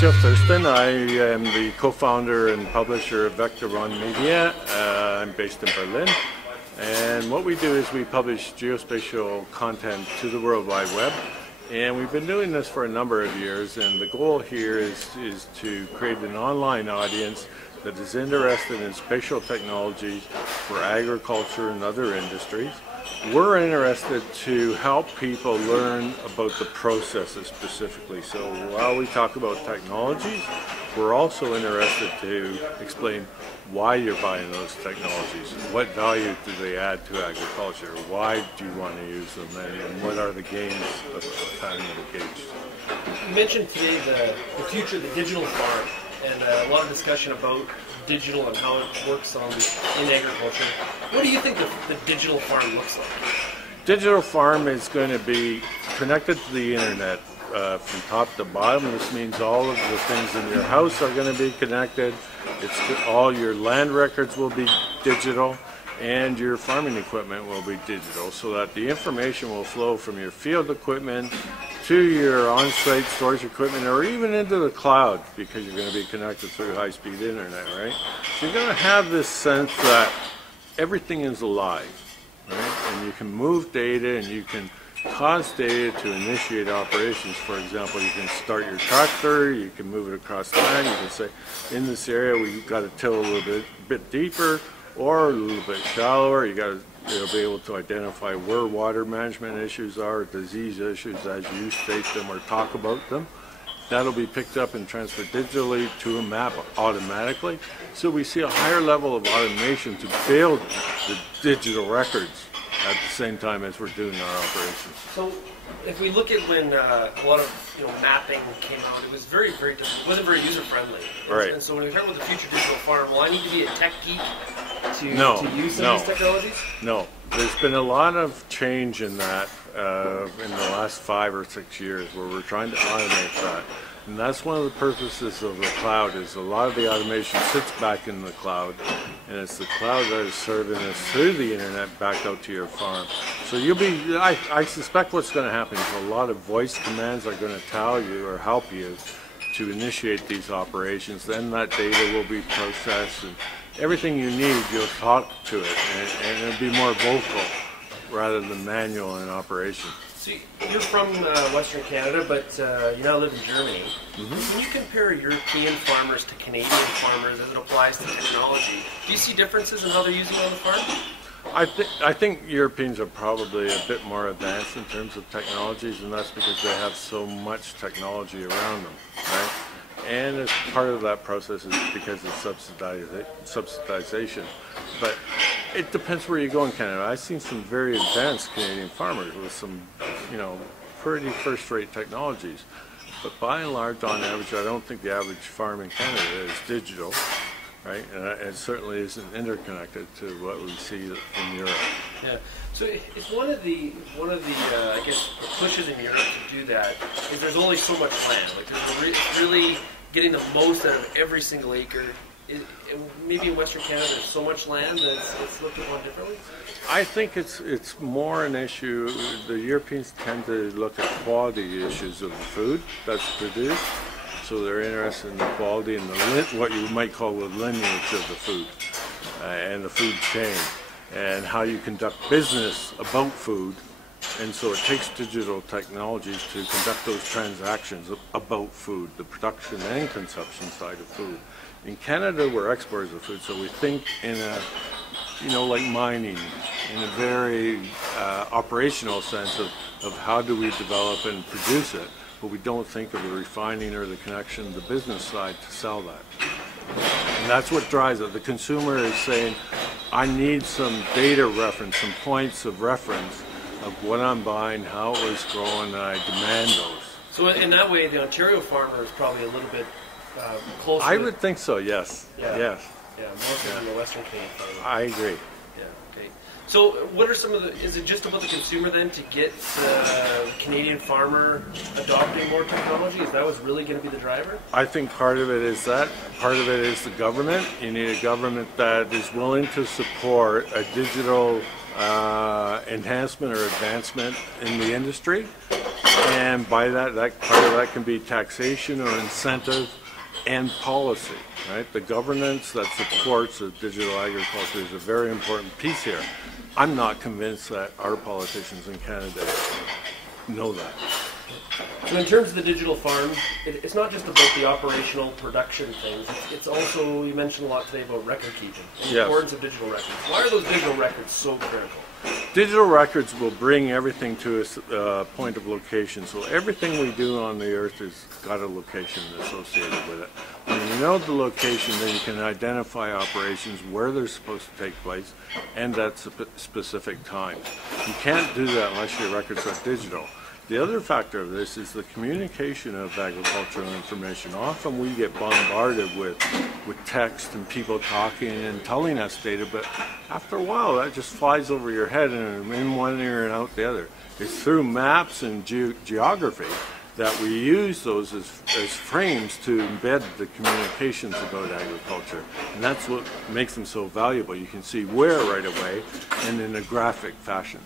Jeff Thurston. I am the co-founder and publisher of Vector Media. I'm based in Berlin, and what we do is we publish geospatial content to the World Wide Web, and we've been doing this for a number of years, and the goal here is to create an online audience that is interested in spatial technologies for agriculture and other industries. We're interested to help people learn about the processes specifically. So while we talk about technologies, we're also interested to explain why you're buying those technologies. What value do they add to agriculture? Why do you want to use them? And what are the gains of having it engaged? You mentioned today the future of the digital farm, and a lot of discussion about digital and how it works in agriculture. What do you think the digital farm looks like? Digital farm is going to be connected to the internet from top to bottom. This means all of the things in your house are going to be connected. All your land records will be digital, and your farming equipment will be digital, so that the information will flow from your field equipment to your on-site storage equipment, or even into the cloud, because you're going to be connected through high-speed internet, right? So you're going to have this sense that everything is alive, right? And you can move data, and you can cause data to initiate operations. For example, you can start your tractor, you can move it across land, you can say, in this area we've got to till a little bit deeper, or a little bit shallower. You'll be able to identify where water management issues are, disease issues as you state them or talk about them. That'll be picked up and transferred digitally to a map automatically. So we see a higher level of automation to build the digital records at the same time as we're doing our operations. So if we look at when a lot of mapping came out, it was very different. It wasn't very user friendly. Right. And so when we talk about the future digital farm, will I need to be a tech geek to use some of these technologies? No. There's been a lot of change in that in the last 5 or 6 years, where we're trying to automate that. And that's one of the purposes of the cloud, is a lot of the automation sits back in the cloud, and it's the cloud that is serving us through the internet back out to your farm. So I suspect what's going to happen is a lot of voice commands are going to tell you or help you to initiate these operations. Then that data will be processed, and everything you need, you'll talk to it, and it'll be more vocal rather than manual in operation. So you're from Western Canada, but you now live in Germany. Mm-hmm. Can you compare European farmers to Canadian farmers as it applies to technology? Do you see differences in how they're using it on the farm? I think Europeans are probably a bit more advanced in terms of technologies, and that's because they have so much technology around them, right? And as part of that process is because of subsidization. But it depends where you go in Canada. I've seen some very advanced Canadian farmers with some, pretty first-rate technologies. But by and large, on average, I don't think the average farm in Canada is digital, right? And it certainly isn't interconnected to what we see in Europe. Yeah. So it's one of the I guess pushes in Europe to do that is there's only so much land. Like there's really getting the most out of every single acre. Maybe in Western Canada there's so much land that it's looked upon differently? I think it's more an issue. The Europeans tend to look at quality issues of the food that's produced. So they're interested in the quality and what you might call the lineage of the food and the food chain, and how you conduct business about food. And so it takes digital technologies to conduct those transactions about food, the production and consumption side of food. In Canada, we're exporters of food, so we think in a, like mining, in a very operational sense of how do we develop and produce it, but we don't think of the refining or the connection, the business side to sell that. And that's what drives it. The consumer is saying, I need some data reference, some points of reference of what I'm buying, how it was grown, and I demand those. So in that way, the Ontario farmer is probably a little bit closer. I would think so, yes. Yeah. Yes. Yeah, more so than the Western Canadian farmer. I agree. Yeah, okay. So what are some of the, is it just about the consumer then to get the Canadian farmer adopting more technology? Is that what's really going to be the driver? I think part of it is that. Part of it is the government. You need a government that is willing to support a digital enhancement or advancement in the industry. And by that part of that can be taxation or incentive and policy, right? The governance that supports a digital agriculture is a very important piece here. I'm not convinced that our politicians in Canada know that. So in terms of the digital farm, it's not just about the operational production things. It's also, you mentioned a lot today about record keeping, the importance of digital records. Why are those digital records so critical? Digital records will bring everything to a point of location. So everything we do on the earth has got a location associated with it. When you know the location, then you can identify operations where they're supposed to take place and at specific times. You can't do that unless your records are digital. The other factor of this is the communication of agricultural information. Often we get bombarded with text and people talking and telling us data, but after a while that just flies over your head and in one ear and out the other. It's through maps and geography that we use those as frames to embed the communications about agriculture. And that's what makes them so valuable. You can see where right away and in a graphic fashion.